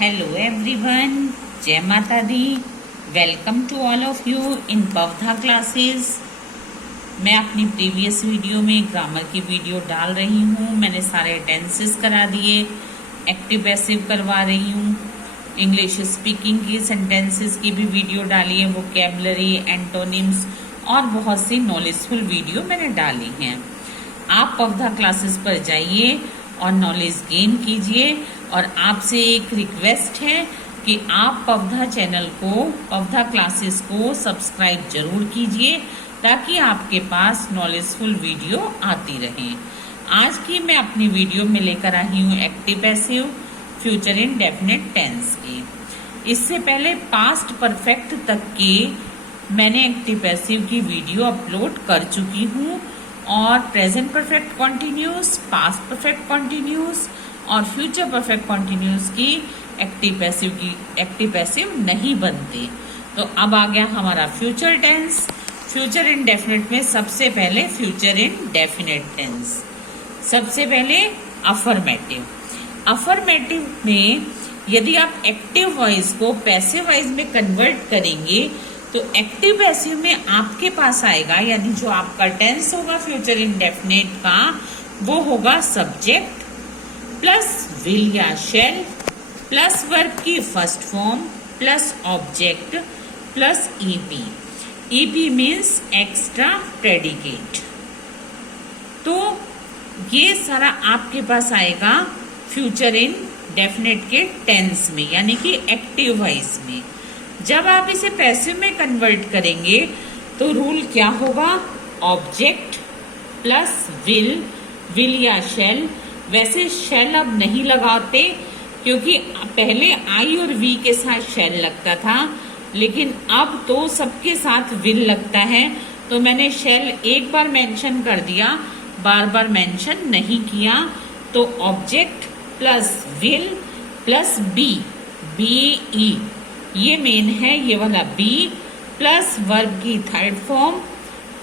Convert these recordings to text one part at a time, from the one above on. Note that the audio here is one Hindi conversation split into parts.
Hello everyone, जय माता दी। Welcome to all of you in Pavdha classes. मैं अपनी प्रीवियस वीडियो में ग्रामर की वीडियो डाल रही हूँ। मैंने सारे टेंसेस करा दिए, एक्टिव पैसिव करवा रही हूँ, इंग्लिश स्पीकिंग की सेंटेंसेस की भी वीडियो डाली है, वोकैबुलरी, एंटोनिम्स और बहुत सी नॉलेजफुल वीडियो मैंने डाली हैं। आप पवधा क्लासेस पर जाइए और नॉलेज गेन कीजिए। और आपसे एक रिक्वेस्ट है कि आप पवधा चैनल को, पवधा क्लासेस को सब्सक्राइब जरूर कीजिए ताकि आपके पास नॉलेजफुल वीडियो आती रहे। आज की मैं अपनी वीडियो में लेकर आई हूँ active passive, future indefinite tense की। इससे पहले पास्ट परफेक्ट तक के मैंने एक्टिव पैसिव की वीडियो अपलोड कर चुकी हूँ और present perfect continuous, past perfect continuous और फ्यूचर परफेक्ट कॉन्टिन्यूस की एक्टिव पैसिव नहीं बनते। तो अब आ गया हमारा फ्यूचर टेंस। फ्यूचर इंडेफिनिट में सबसे पहले फ्यूचर इंडेफिनिट टेंस, सबसे पहले अफर्मेटिव। अफर्मेटिव में यदि आप एक्टिव वॉइस को पैसिव वॉइस में कन्वर्ट करेंगे तो एक्टिव पैसिव में आपके पास आएगा, यानी जो आपका टेंस होगा फ्यूचर इंडेफिनिट का, वो होगा सब्जेक्ट प्लस विल या शैल प्लस वर्ब की first form plus object plus EP. EP means extra predicate. तो ये सारा आपके पास आएगा फ्यूचर इंडेफिनिट के टेंस में, यानी कि एक्टिव वॉइस में। जब आप इसे पैसिव में कन्वर्ट करेंगे तो रूल क्या होगा? ऑब्जेक्ट प्लस विल या शैल। वैसे शैल अब नहीं लगाते क्योंकि पहले आई और वी के साथ शैल लगता था, लेकिन अब तो सबके साथ विल लगता है। तो मैंने शैल एक बार मेंशन कर दिया, बार बार मेंशन नहीं किया। तो object plus will plus be E, ये मेन है, ये वाला बी प्लस वर्ब की third form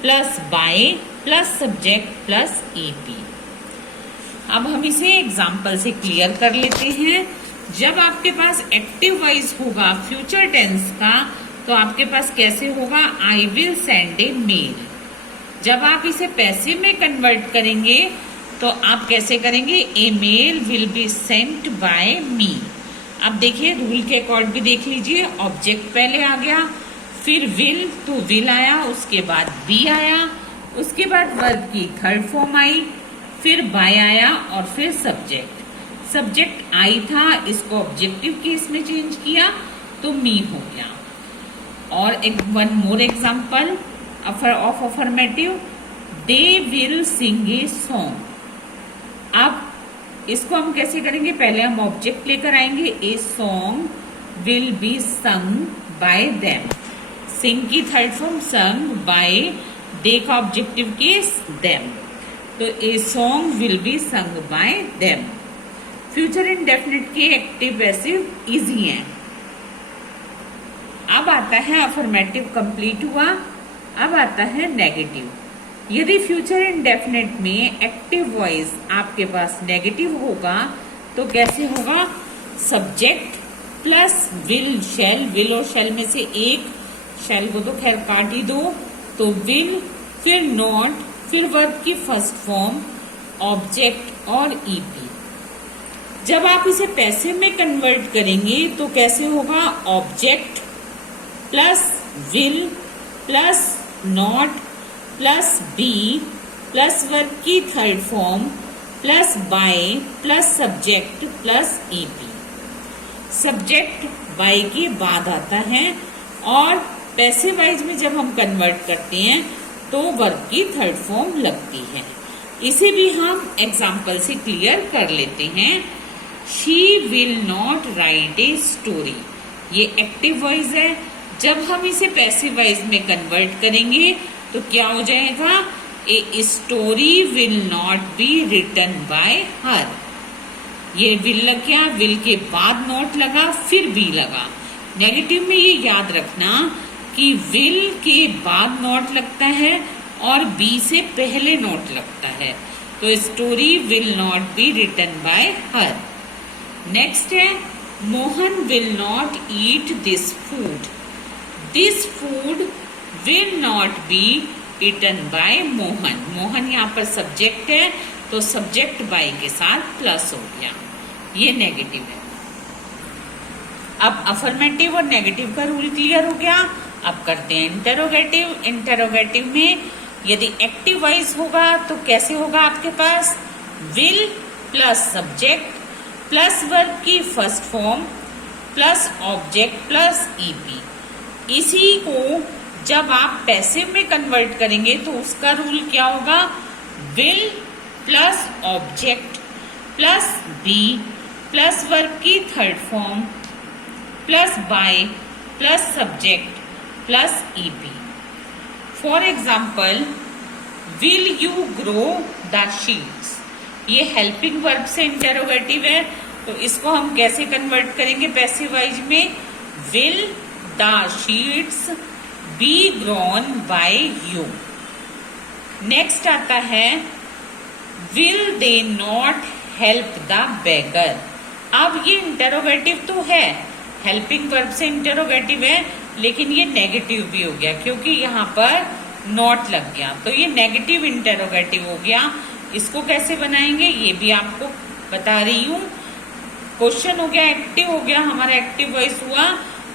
plus by plus subject plus EP. अब हम इसे एग्जाम्पल से क्लियर कर लेते हैं। जब आपके पास एक्टिव वॉइस होगा फ्यूचर टेंस का तो आपके पास कैसे होगा? I will send a mail. जब आप इसे पैसिव में कन्वर्ट करेंगे तो आप कैसे करेंगे? A mail will be sent by me. अब देखिए रूल के अकॉर्ड भी देख लीजिए। ऑब्जेक्ट पहले आ गया, फिर विल तो विल आया, उसके बाद बी आया, उसके बाद वर्ब की थर्ड फॉर्म आई, फिर बाय आया और फिर सब्जेक्ट। सब्जेक्ट आई था, इसको ऑब्जेक्टिव केस में चेंज किया तो मी हो गया। और एक one more example of affirmative, they will sing a song. अब इसको हम कैसे करेंगे? पहले हम ऑब्जेक्ट लेकर आएंगे, a song will be sung by them. Sing की third form sung, by they का ऑब्जेक्टिव केस देम। तो a song will be sung by them. Future indefinite के एक्टिव पैसिव इजी हैं। अब आता है अफर्मेटिव कंप्लीट हुआ, अब आता है नेगेटिव। यदि फ्यूचर इंडेफिनिट में एक्टिव वॉइस आपके पास नेगेटिव होगा तो कैसे होगा? Subject plus will shell. Will और शैल में से एक, शैल को तो खैर काट ही दो, तो विल, फिर नॉट, फिर वर्ब की फर्स्ट फॉर्म, ऑब्जेक्ट और ईपी। जब आप इसे पैसिव में कन्वर्ट करेंगे तो कैसे होगा? Object plus will plus not plus be plus verb की third form plus by plus subject plus EP. Subject by के बाद आता है और पैसिव वाइज में जब हम कन्वर्ट करते हैं तो वर्ब की थर्ड फॉर्म लगती है। इसे भी हम एग्जाम्पल से क्लियर कर लेते हैं। She will not right a story, ये एक्टिव वॉइस है। जब हम इसे पैसिव वॉइस में कन्वर्ट करेंगे तो क्या हो जाएगा? A story will not be written by her. ये विल लग गया, विल के बाद नॉट लगा, फिर बी लगा। नेगेटिव में ये याद रखना कि विल के बाद नॉट लगता है और बी से पहले नॉट लगता है। तो story will not be written by her. Next है Mohan will not eat this food. This food will not be eaten by Mohan. Mohan यहाँ पर सब्जेक्ट है, तो सब्जेक्ट बाय के साथ प्लस हो गया, ये नेगेटिव है। अब अफर्मेटिव और नेगेटिव का रूल क्लियर हो गया। अब करते हैं इंटरोगेटिव। इंटरोगेटिव में यदि एक्टिव वाइज होगा तो कैसे होगा आपके पास, will plus subject plus verb की first form plus object plus EP. इसी को जब आप पैसिव में कन्वर्ट करेंगे तो उसका रूल क्या होगा, will plus object plus be plus verb की third form plus by plus subject plus EP. For example, will you grow the sheets, ये हेल्पिंग वर्ब से इंटरोगेटिव है, तो इसको हम कैसे कन्वर्ट करेंगे पैसिव वाइज में, will the sheets be grown by you. Next आता है, will they not help the beggar. अब ये इंटरोगेटिव तो है, हेल्पिंग वर्ब से इंटरोगेटिव है, लेकिन ये नेगेटिव भी हो गया क्योंकि यहाँ पर नॉट लग गया, तो ये नेगेटिव इंटरोगेटिव हो गया। इसको कैसे बनाएंगे ये भी आपको बता रही हूँ। क्वेश्चन हो गया, एक्टिव हो गया, हमारा एक्टिव वॉइस हुआ,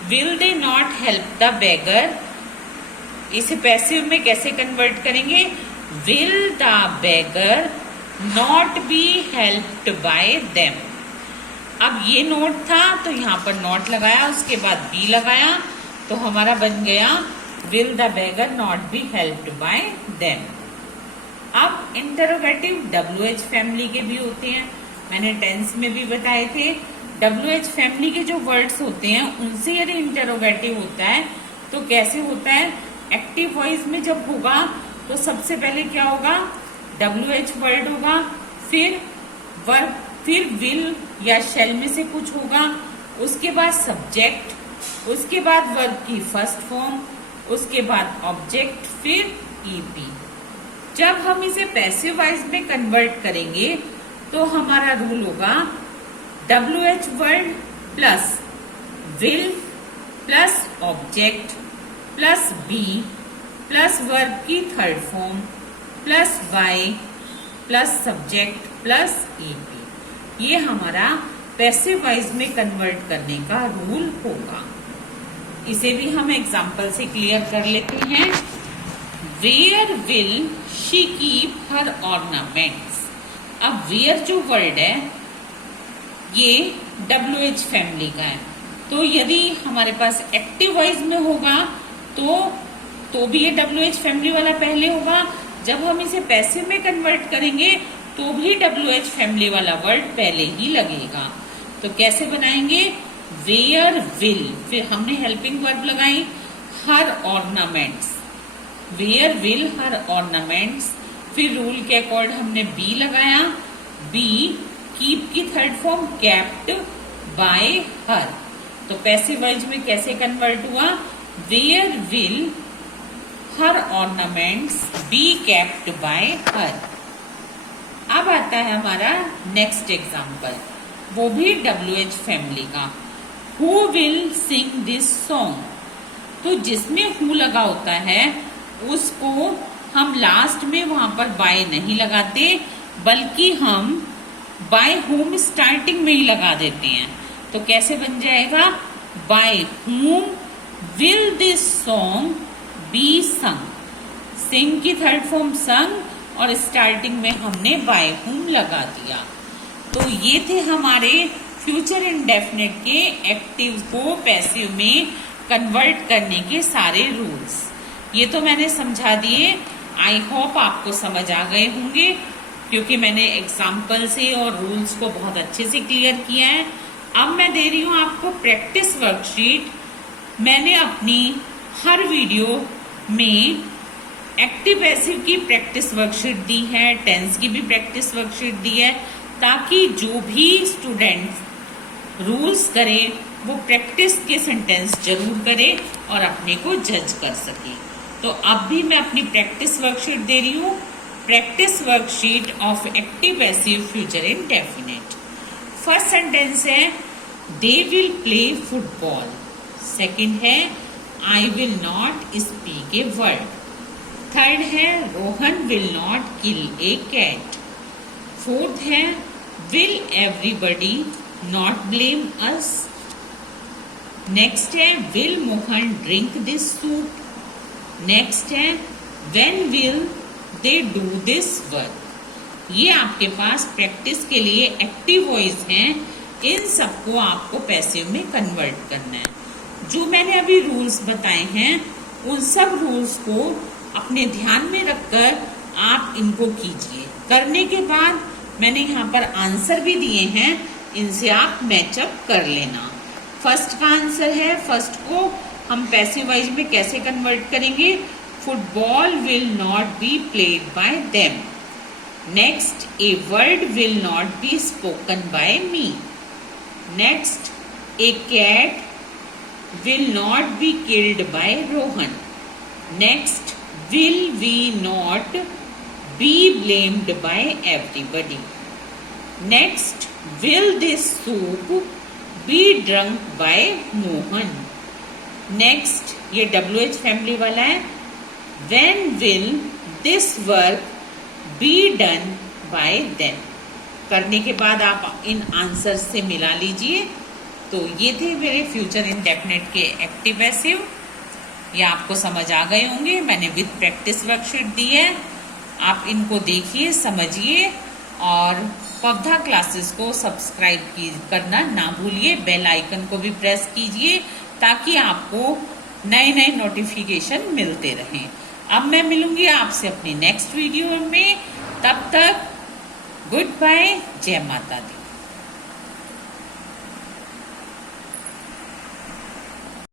will they not help the बेगर। इसे पैसिव में कैसे कन्वर्ट करेंगे, will the beggar not be helped bye them. अब ये नोट था तो यहाँ पर नॉट लगाया, उसके बाद बी लगाया, तो हमारा बन गया will the beggar not be helped bye them. अब इंटरोगेटिव WH फैमिली के भी होते हैं, मैंने टेंस में भी बताए थे। WH फैमिली के जो वर्ड्स होते हैं उनसे यदि इंटरोगेटिव होता है तो कैसे होता है, एक्टिव वॉइस में जब होगा तो सबसे पहले क्या होगा, WH वर्ड होगा, फिर वर्ब, फिर विल या शेल में से कुछ होगा, उसके बाद सब्जेक्ट, उसके बाद वर्ब की फर्स्ट फॉर्म, उसके बाद ऑब्जेक्ट, फिर ईपी। जब हम इसे पैसिव वॉइस में कन्वर्ट करेंगे तो हमारा रूल होगा WH word plus will plus object plus be plus verb की third form plus by plus subject plus EP. ये हमारा पैसिव वॉइस में कन्वर्ट करने का रूल होगा। इसे भी हम एग्जाम्पल से क्लियर कर लेते हैं। Where will she keep her ornaments. अब वेयर जो वर्ड है ये WH फैमिली का है, तो यदि हमारे पास एक्टिव वॉइस में होगा तो भी ये WH फैमिली वाला पहले होगा। जब हम इसे पैसिव में कन्वर्ट करेंगे तो भी WH फैमिली वाला वर्ड पहले ही लगेगा। तो कैसे बनाएंगे, वेयर विल, फिर हमने हेल्पिंग वर्ब लगाई, her ornaments, where will her ornaments, फिर रूल के अकॉर्ड हमने बी लगाया, बी कीप की third form kept by her. तो पैसिव वॉइस में कैसे कन्वर्ट हुआ, where will her ornaments be kept by her. अब आता है हमारा नेक्स्ट एग्जाम्पल, वो भी WH फैमिली का, who will sing this song. तो जिसमें हु लगा होता है उसको हम लास्ट में वहां पर बाय नहीं लगाते, बल्कि हम बाय होम स्टार्टिंग में ही लगा देते हैं। तो कैसे बन जाएगा, by whom will this song be sung। Sing की थर्ड फॉर्म संग और स्टार्टिंग में हमने बाय whom लगा दिया। तो ये थे हमारे फ्यूचर इंडेफिनिट के एक्टिव को पैसिव में कन्वर्ट करने के सारे रूल्स। ये तो मैंने समझा दिए, आई होप आपको समझ आ गए होंगे क्योंकि मैंने एग्जाम्पल से और रूल्स को बहुत अच्छे से क्लियर किया है। अब मैं दे रही हूँ आपको प्रैक्टिस वर्कशीट। मैंने अपनी हर वीडियो में एक्टिव पैसिव की प्रैक्टिस वर्कशीट दी है, टेंस की भी प्रैक्टिस वर्कशीट दी है, ताकि जो भी स्टूडेंट रूल्स करे वो प्रैक्टिस के सेंटेंस जरूर करे और अपने को जज कर सके। तो अब भी मैं अपनी प्रैक्टिस वर्कशीट दे रही हूँ, practice worksheet of active passive future indefinite. First sentence है, they will play football. Second है I will not speak a word. Third है Rohan will not kill a cat. Fourth है will everybody not blame us. Next है will Mohan drink this soup. Next है when will they do this work. ये आपके पास प्रैक्टिस के लिए एक्टिव वॉइस हैं। इन सबको आपको पैसिव में कन्वर्ट करना है। जो मैंने अभी रूल्स बताए हैं उन सब रूल्स को अपने ध्यान में रखकर आप इनको कीजिए। करने के बाद मैंने यहाँ पर आंसर भी दिए हैं, इनसे आप मैचअप कर लेना। फर्स्ट का आंसर है, फर्स्ट को हम पैसिव वॉइस में कैसे कन्वर्ट करेंगे? Football will not be played by them. Next, a word will not be spoken by me. Next, a cat will not be killed by Rohan. Next, will we not be blamed by everybody? Next, will this soup be drunk by Mohan? Next, ये WH फैमिली वाला है। When will this work be done by them? करने के बाद आप इन आंसर से मिला लीजिए। तो ये थे मेरे फ्यूचर इंडेफिनिट के एक्टिव पैसिव। ये आपको समझ आ गए होंगे। मैंने विद प्रैक्टिस वर्कशीट दी है, आप इनको देखिए, समझिए और पवधा क्लासेस को सब्सक्राइब करना ना भूलिए। बेल आइकन को भी प्रेस कीजिए ताकि आपको नए नए नोटिफिकेशन मिलते रहें। अब मैं मिलूंगी आपसे अपनी नेक्स्ट वीडियो में। तब तक गुड बाय, जय माता दी।